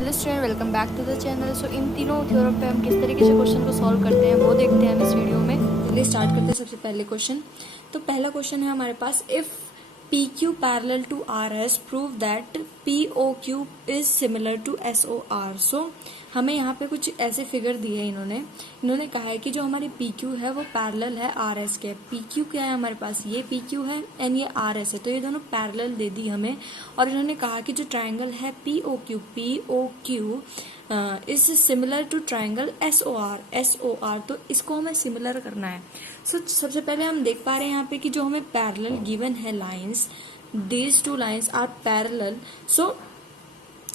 Hello student, welcome back to the channel. So इन तीनों theorem पे हम किस तरीके से क्वेश्चन को सॉल्व करते हैं वो देखते हैं हम इस वीडियो में। चलिए स्टार्ट करते हैं सबसे पहले क्वेश्चन। तो पहला क्वेश्चन है हमारे पास, if P Q parallel to R S prove that P O Q is similar to S O R. So हमें यहाँ पे कुछ ऐसे फिगर दिए हैं इन्होंने कहा है कि जो हमारी पी क्यू है वो पैरेलल है आर एस के। पी क्यू क्या है हमारे पास, ये पी क्यू है एंड ये आर एस है, तो ये दोनों पैरेलल दे दी हमें। और इन्होंने कहा कि जो ट्राइंगल है P O Q is similar to triangle S O R, तो इसको हमें सिमिलर करना है। सो सबसे पहले हम देख पा रहे हैं यहाँ पे कि जो हमें पैरेलल गिवन है lines, these two lines are parallel. So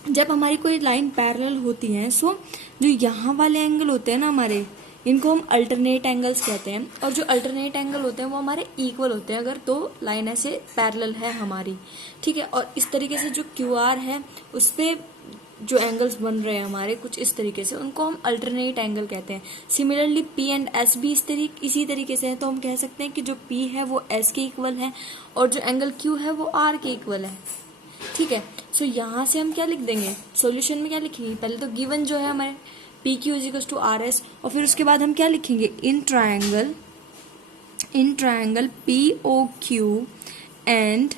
जब हमारी कोई लाइन पैरेलल होती है, सो जो यहाँ वाले एंगल होते हैं ना हमारे, इनको हम अल्टरनेट एंगल्स कहते हैं। और जो अल्टरनेट एंगल होते हैं वो हमारे इक्वल होते हैं अगर दो लाइन ऐसे पैरेलल है हमारी, ठीक है। और इस तरीके से जो क्यू आर है उस पे जो एंगल्स बन रहे हैं हमारे कुछ इस तरीके से, उनको हम अल्टरनेट एंगल कहते हैं। सिमिलरली पी एंड एस भी इसी तरीके से है, तो हम कह सकते हैं कि जो पी है वो एस के इक्वल है और जो एंगल क्यू है वो आर के इक्वल है, ठीक है। सो यहाँ से हम क्या लिख देंगे, सॉल्यूशन में क्या लिखेंगे, पहले तो गिवन जो है हमारे P Q is equal to R S, और फिर उसके बाद हम क्या लिखेंगे, in triangle P O Q and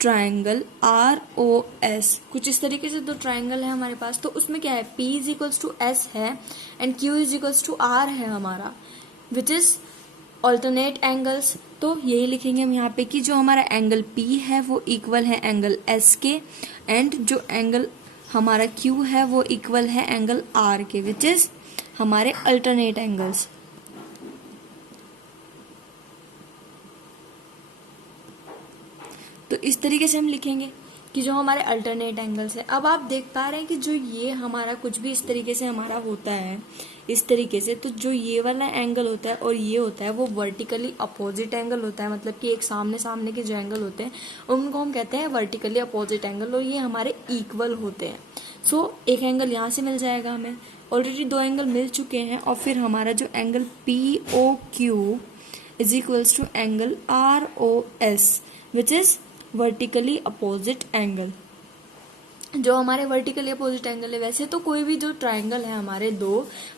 triangle R O S. कुछ इस तरीके से दो ट्राइंगल है हमारे पास, तो उसमें क्या है, P is equals to S है and Q is equals to R है हमारा, विच इज ऑल्टरनेट एंगल्स। तो यही लिखेंगे हम यहाँ पे कि जो हमारा एंगल P है वो इक्वल है एंगल S के, एंड जो एंगल हमारा Q है वो इक्वल है एंगल R के, विच इज हमारे अल्टरनेट एंगल्स। तो इस तरीके से हम लिखेंगे कि जो हमारे अल्टरनेट एंगल्स है। अब आप देख पा रहे हैं कि जो ये हमारा कुछ भी इस तरीके से हमारा होता है इस तरीके से, तो जो ये वाला एंगल होता है और ये होता है वो वर्टिकली अपोजिट एंगल होता है। मतलब कि एक सामने सामने के जो एंगल होते हैं उनको हम कहते हैं वर्टिकली अपोजिट एंगल, और ये हमारे इक्वल होते हैं। सो एक एंगल यहाँ से मिल जाएगा हमें, ऑलरेडी दो एंगल मिल चुके हैं। और फिर हमारा जो angle P O Q is equals to angle R O S, which is vertically opposite angle. जो हमारे वर्टिकली अपोजिट एंगल है, वैसे तो कोई भी जो ट्राइंगल है हमारे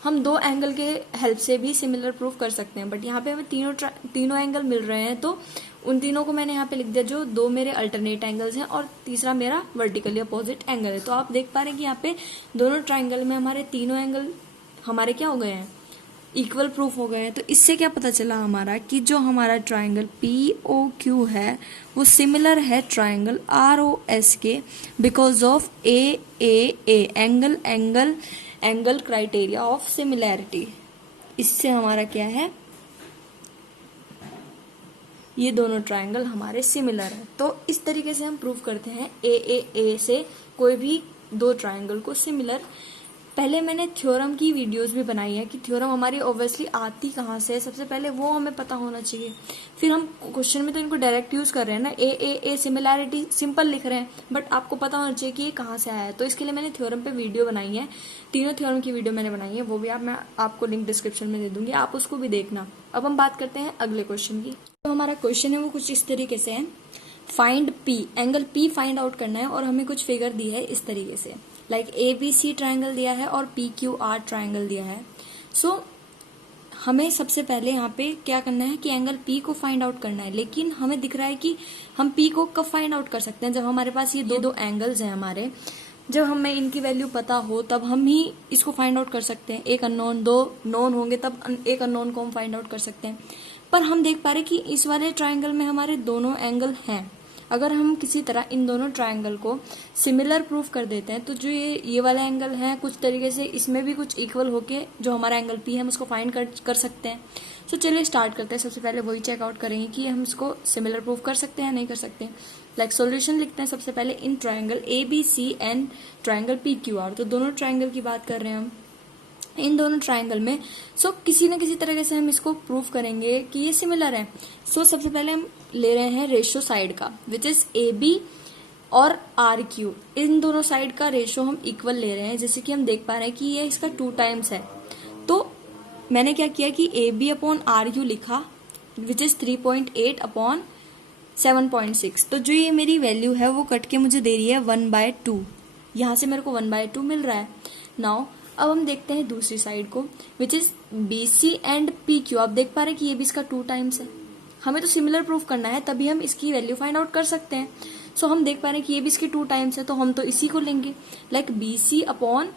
हम दो एंगल के हेल्प से भी सिमिलर प्रूफ कर सकते हैं, बट यहाँ पे हमें तीनों एंगल मिल रहे हैं, तो उन तीनों को मैंने यहाँ पे लिख दिया। जो दो मेरे अल्टरनेट एंगल्स हैं और तीसरा मेरा वर्टिकली अपोजिट एंगल है। तो आप देख पा रहे हैं कि यहाँ पे दोनों ट्राइंगल में हमारे तीनों एंगल हमारे क्या हो गए हैं, इक्वल प्रूफ हो गए हैं। तो इससे क्या पता चला हमारा कि जो हमारा ट्राइंगल पी ओ क्यू है वो सिमिलर है ट्राइंगल आर ओ एस के, because of A angle criteria of similarity. इससे हमारा क्या है, ये दोनों ट्राइंगल हमारे सिमिलर है। तो इस तरीके से हम प्रूव करते हैं ए से कोई भी दो ट्राइंगल को सिमिलर। पहले मैंने थ्योरम की वीडियोस भी बनाई है कि थ्योरम हमारी ऑब्वियसली आती कहाँ से है, सबसे पहले वो हमें पता होना चाहिए। फिर हम क्वेश्चन में तो इनको डायरेक्ट यूज कर रहे हैं ना, ए सिमिलैरिटी सिंपल लिख रहे हैं, बट आपको पता होना चाहिए कि ये कहाँ से आया है। तो इसके लिए मैंने थ्योरम पे वीडियो बनाई है, तीनों थ्योरम की वीडियो मैंने बनाई है, वो भी मैं आपको लिंक डिस्क्रिप्शन में दे दूंगी, आप उसको भी देखना। अब हम बात करते हैं अगले क्वेश्चन की। तो हमारा क्वेश्चन है वो कुछ इस तरीके से है, find P, angle P find out करना है, और हमें कुछ फिगर दी है इस तरीके से, लाइक ABC ट्राइंगल दिया है और PQR ट्राइंगल दिया है। सो हमें सबसे पहले यहाँ पे क्या करना है कि एंगल P को फाइंड आउट करना है, लेकिन हमें दिख रहा है कि हम P को कब फाइंड आउट कर सकते हैं, जब हमारे पास ये दो एंगल्स हैं हमारे, जब हमें इनकी वैल्यू पता हो तब हम ही इसको फाइंड आउट कर सकते हैं। एक अननोन, दो नोन होंगे तब एक अननोन को हम फाइंड आउट कर सकते हैं। पर हम देख पा रहे कि इस वाले ट्राइंगल में हमारे दोनों एंगल हैं। अगर हम किसी तरह इन दोनों ट्राइंगल को सिमिलर प्रूफ कर देते हैं, तो जो ये वाला एंगल है कुछ तरीके से इसमें भी कुछ इक्वल होके जो हमारा एंगल पी है हम उसको फाइंड कर सकते हैं। तो चलिए स्टार्ट करते हैं। सबसे पहले वही चेकआउट करेंगे कि हम इसको सिमिलर प्रूफ कर सकते हैं या नहीं कर सकते। लाइक सॉल्यूशन लिखते हैं सबसे पहले, in triangle ABC and triangle PQR। तो दोनों ट्राइंगल की बात कर रहे हैं हम, इन दोनों ट्राइंगल में किसी न किसी तरीके से हम इसको प्रूफ करेंगे कि ये सिमिलर है। सबसे पहले हम ले रहे हैं रेशियो साइड का, विच इज AB और RQ। इन दोनों साइड का रेशियो हम इक्वल ले रहे हैं, जैसे कि हम देख पा रहे हैं कि ये इसका 2 टाइम्स है। तो मैंने क्या किया कि AB अपॉन RQ लिखा, विच इज 3.8 अपॉन 7.6। तो जो ये मेरी वैल्यू है वो कट के मुझे दे रही है 1/2। यहाँ से मेरे को 1/2 मिल रहा है। नाउ अब हम देखते हैं दूसरी साइड को, which is BC and PQ। आप देख पा रहे हैं कि ये भी इसका 2 टाइम्स है। हमें तो सिमिलर प्रूफ करना है, तभी हम इसकी वैल्यू फाइंड आउट कर सकते हैं। सो हम देख पा रहे हैं कि ये भी इसकी 2 टाइम्स है, तो हम तो इसी को लेंगे। लाइक BC अपॉन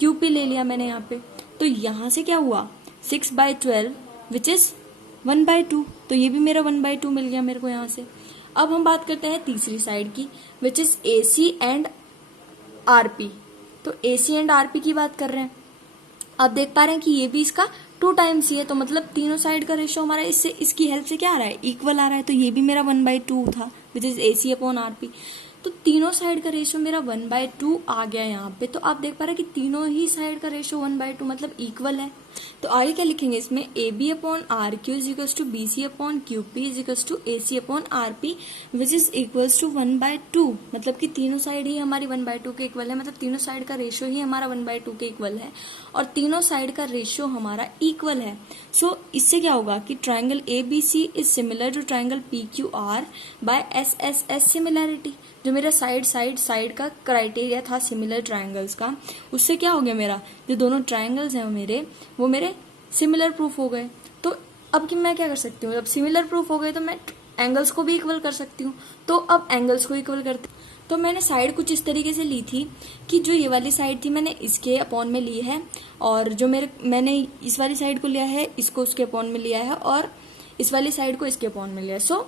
QP ले लिया मैंने यहाँ पे। तो यहाँ से क्या हुआ, 6/12 विच इज 1/2। तो ये भी मेरा 1/2 मिल गया मेरे को यहाँ से। अब हम बात करते हैं तीसरी साइड की, which is AC and RP। तो AC एंड RP की बात कर रहे हैं। अब देख पा रहे हैं कि ये भी इसका 2 टाइम्स ही है, तो मतलब तीनों साइड का रेशियो हमारा इससे इसकी हेल्प से क्या आ रहा है, इक्वल आ रहा है। तो ये भी मेरा 1/2 था, which is AC upon RP। तो तीनों साइड का रेशियो मेरा 1/2 आ गया यहाँ पे। तो आप देख पा रहे हैं कि तीनों ही साइड का रेशियो 1/2 मतलब इक्वल है। तो आगे क्या लिखेंगे इसमें, AB upon RQ is equals to BC upon QP is equals to AC upon RP which is equals to 1/2। मतलब कि तीनों साइड ही हमारी 1/2 के इक्वल है, मतलब तीनों साइड का रेशियो ही हमारा 1/2 के इक्वल है और तीनों साइड का रेशियो हमारा इक्वल है। सो इससे क्या होगा कि triangle ABC is similar to triangle PQR by SSS similarity. जो मेरा साइड का क्राइटेरिया था सिमिलर ट्राइंगल्स का, उससे क्या हो गया, मेरा जो दोनों ट्राइंगल्स हैं वो मेरे सिमिलर प्रूफ हो गए। तो अब कि मैं क्या कर सकती हूँ, जब सिमिलर प्रूफ हो गए तो मैं एंगल्स को भी इक्वल कर सकती हूँ। तो अब एंगल्स को इक्वल करते, तो मैंने साइड कुछ इस तरीके से ली थी कि जो ये वाली साइड थी मैंने इसके अपॉन में ली है, और जो मैंने इस वाली साइड को लिया है इसको उसके अपॉन में लिया है, और इस वाली साइड को इसके अपॉन में लिया है। सो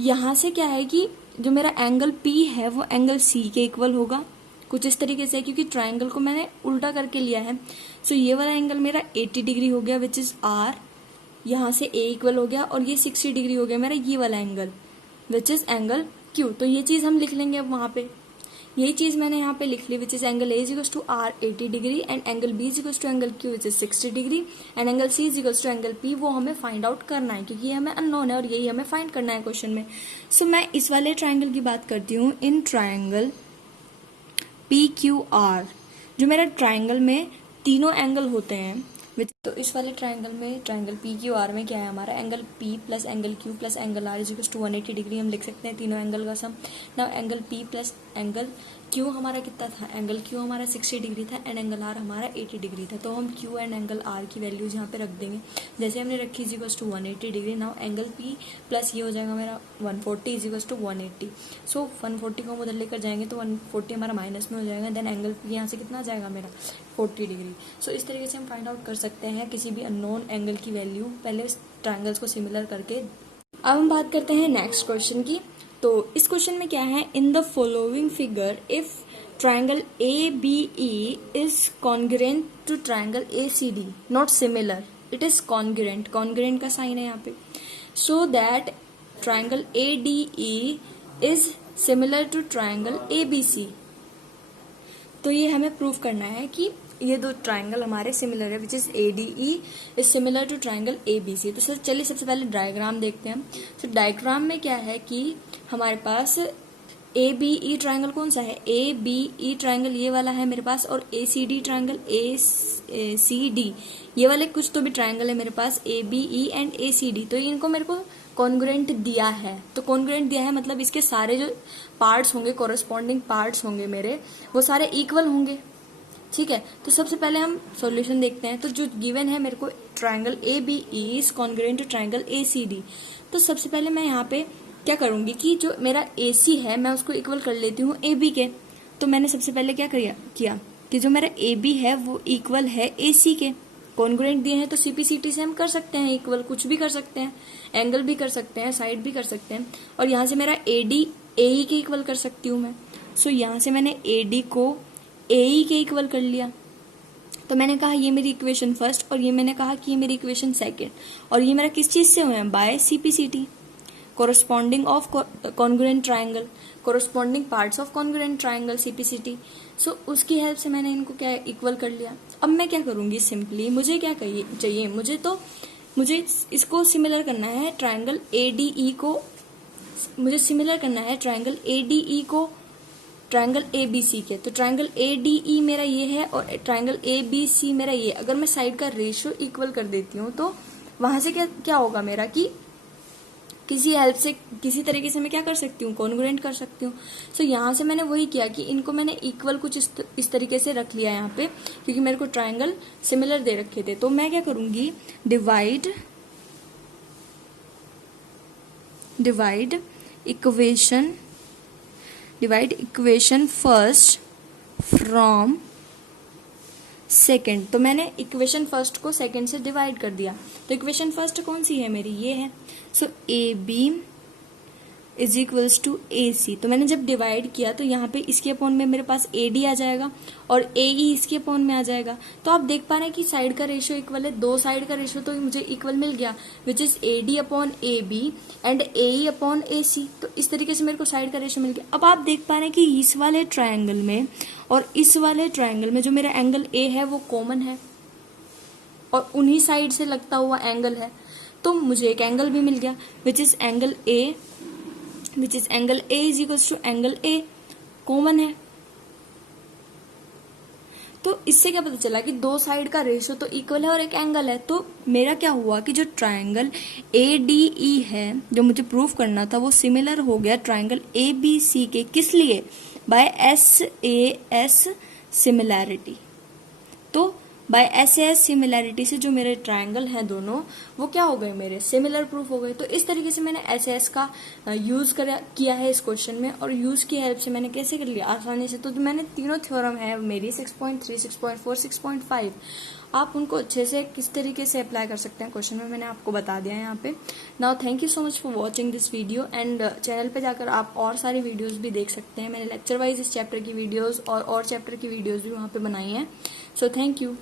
यहाँ से क्या है कि जो मेरा एंगल P है वो एंगल C के इक्वल होगा, कुछ इस तरीके से, क्योंकि ट्राइंगल को मैंने उल्टा करके लिया है। सो ये वाला एंगल मेरा 80 डिग्री हो गया विच इज R, यहाँ से A इक्वल हो गया, और ये 60 डिग्री हो गया मेरा ये वाला angle which is angle Q। तो ये चीज हम लिख लेंगे अब वहां पे, यही चीज मैंने यहाँ पे लिख ली, which is angle A is equal to R 80 degree and angle B is equal to angle Q which is 60 degree and angle C is equal to angle P। वो हमें फाइंड आउट करना है क्योंकि ये हमें अननोन है और यही हमें फाइंड करना है क्वेश्चन में। सो मैं इस वाले ट्राइंगल की बात करती हूँ, इन ट्राइंगल PQR, जो मेरा ट्राइंगल में तीनों एंगल होते हैं। तो इस वाले ट्राइंगल में, ट्राइंगल PQR में क्या है, हमारा angle P plus angle Q plus angle R is equal to 180 degree हम लिख सकते हैं, तीनों एंगल का sum. Now angle P plus angle Q हमारा कितना था, एंगल Q हमारा 60 डिग्री था एंड एंगल R हमारा 80 डिग्री था। तो हम Q एंड एंगल R की वैल्यूज यहाँ पे रख देंगे, जैसे हमने रखी is equal to 180 degree. Now angle P plus ये हो जाएगा मेरा 140 इज इक्वल टू 180। सो 140 को हम उधर लेकर जाएंगे तो 140 हमारा माइनस में हो जाएगा, देन एंगल P यहाँ से कितना आ जाएगा मेरा 40 डिग्री। सो इस तरीके से हम फाइंड आउट कर सकते हैं किसी भी अननोन एंगल की वैल्यू पहले ट्राइंगल्स को सिमिलर करके। अब हम बात करते हैं नेक्स्ट क्वेश्चन की। तो इस क्वेश्चन में क्या है, in the following figure if triangle ABE is congruent to triangle ACD, not similar, it is congruent, congruent का साइन है यहाँ पे, so that triangle ADE is similar to triangle ABC। तो ये हमें प्रूव करना है कि ये दो ट्राइंगल हमारे सिमिलर है, which is ADE is similar to triangle ABC। तो सर चलिए सबसे पहले डायग्राम देखते हैं। तो डायग्राम में क्या है कि हमारे पास ABE ट्राइंगल कौन सा है, ABE ट्राइंगल ये वाला है मेरे पास, और ACD ट्राइंगल ACD ये वाले कुछ तो भी ट्राइंगल है मेरे पास ABE एंड ACD। तो इनको मेरे को कॉन्ग्रुएंट दिया है, तो कॉन्ग्रुएंट दिया है मतलब इसके सारे जो पार्ट्स होंगे, कोरस्पॉन्डिंग पार्ट्स होंगे मेरे, वो सारे इक्वल होंगे। ठीक है, तो सबसे पहले हम सॉल्यूशन देखते हैं। तो जो गिवन है मेरे को triangle ABE is congruent to triangle ACD। तो सबसे पहले मैं यहाँ पे क्या करूंगी कि जो मेरा AC है मैं उसको इक्वल कर लेती हूँ AB के। तो मैंने सबसे पहले क्या किया कि जो मेरा AB है वो इक्वल है AC के, कॉन्ग्रुएंट दिए हैं तो CPCT से हम कर सकते हैं इक्वल, कुछ भी कर सकते हैं, एंगल भी कर सकते हैं, साइड भी कर सकते हैं, और यहाँ से मेरा AD AE के इक्वल कर सकती हूँ मैं। सो यहाँ से मैंने AD को AE के इक्वल कर लिया। तो मैंने कहा ये मेरी इक्वेशन फर्स्ट, और ये मैंने कहा कि ये मेरी इक्वेशन सेकेंड, और ये मेरा किस चीज से हुआ है, by CPCT, corresponding of congruent triangle, corresponding parts of congruent triangle CPCT। सो उसकी हेल्प से मैंने इनको क्या इक्वल कर लिया। अब मैं क्या करूंगी, सिंपली मुझे क्या चाहिए, मुझे इसको सिमिलर करना है ट्राइंगल ADE को, मुझे सिमिलर करना है ट्राइंगल ADE को ट्राइंगल ABC के। तो ट्राइंगल ADE मेरा ये है और ट्राइंगल ABC मेरा ये। अगर मैं साइड का रेशियो इक्वल कर देती हूँ तो वहां से क्या होगा मेरा कि किसी हेल्प से, किसी तरीके से मैं क्या कर सकती हूँ, कॉन्ग्रुएंट कर सकती हूँ। सो यहाँ से मैंने वही किया कि इनको मैंने इक्वल कुछ इस तरीके से रख लिया यहाँ पे, क्योंकि मेरे को ट्राइंगल सिमिलर दे रखे थे। तो मैं क्या करूंगी, divide equation first from second. तो मैंने इक्वेशन फर्स्ट को सेकेंड से डिवाइड कर दिया। तो इक्वेशन फर्स्ट कौन सी है मेरी, ये है। So A B is equals to A C. तो मैंने जब डिवाइड किया तो यहाँ पे इसके अपॉन में मेरे पास ए डी आ जाएगा और ए ई इसके अपॉन में आ जाएगा। तो आप देख पा रहे हैं कि साइड का रेशियो इक्वल है, दो साइड का रेशियो तो मुझे इक्वल मिल गया, which is A D upon A B and A E upon A C. तो इस तरीके से मेरे को साइड का रेशियो मिल गया। अब आप देख पा रहे हैं कि इस वाले ट्राइंगल में और इस वाले ट्राइंगल में जो मेरा एंगल ए है वो कॉमन है और उन्हीं साइड से लगता हुआ एंगल है। तो मुझे एक एंगल भी मिल गया which is angle A is equals to angle A, common है। तो इससे क्या पता चला कि दो साइड का रेशियो तो इक्वल है और एक एंगल है। तो मेरा क्या हुआ कि जो ट्राइंगल ए डी ई है जो मुझे प्रूव करना था वो सिमिलर हो गया ट्राइंगल ए बी सी के। किस लिए, by S A S similarity. तो बाय एस एस सिमिलैरिटी से जो मेरे ट्राइंगल हैं दोनों वो क्या हो गए, मेरे सिमिलर प्रूफ हो गए। तो इस तरीके से मैंने एस एस का यूज किया है इस क्वेश्चन में, और यूज की हेल्प से मैंने कैसे कर लिया, आसानी से। तो मैंने तीनों थ्योरम है मेरी 6.3, 6.4, 6.5, आप उनको अच्छे से किस तरीके से अप्लाई कर सकते हैं क्वेश्चन में मैंने आपको बता दिया है यहाँ पे। Now thank you so much for watching this video and channel पे जाकर आप और सारी वीडियोस भी देख सकते हैं। मैंने लेक्चर वाइज इस चैप्टर की वीडियोस और चैप्टर की वीडियोस भी वहाँ पे बनाई हैं। So thank you.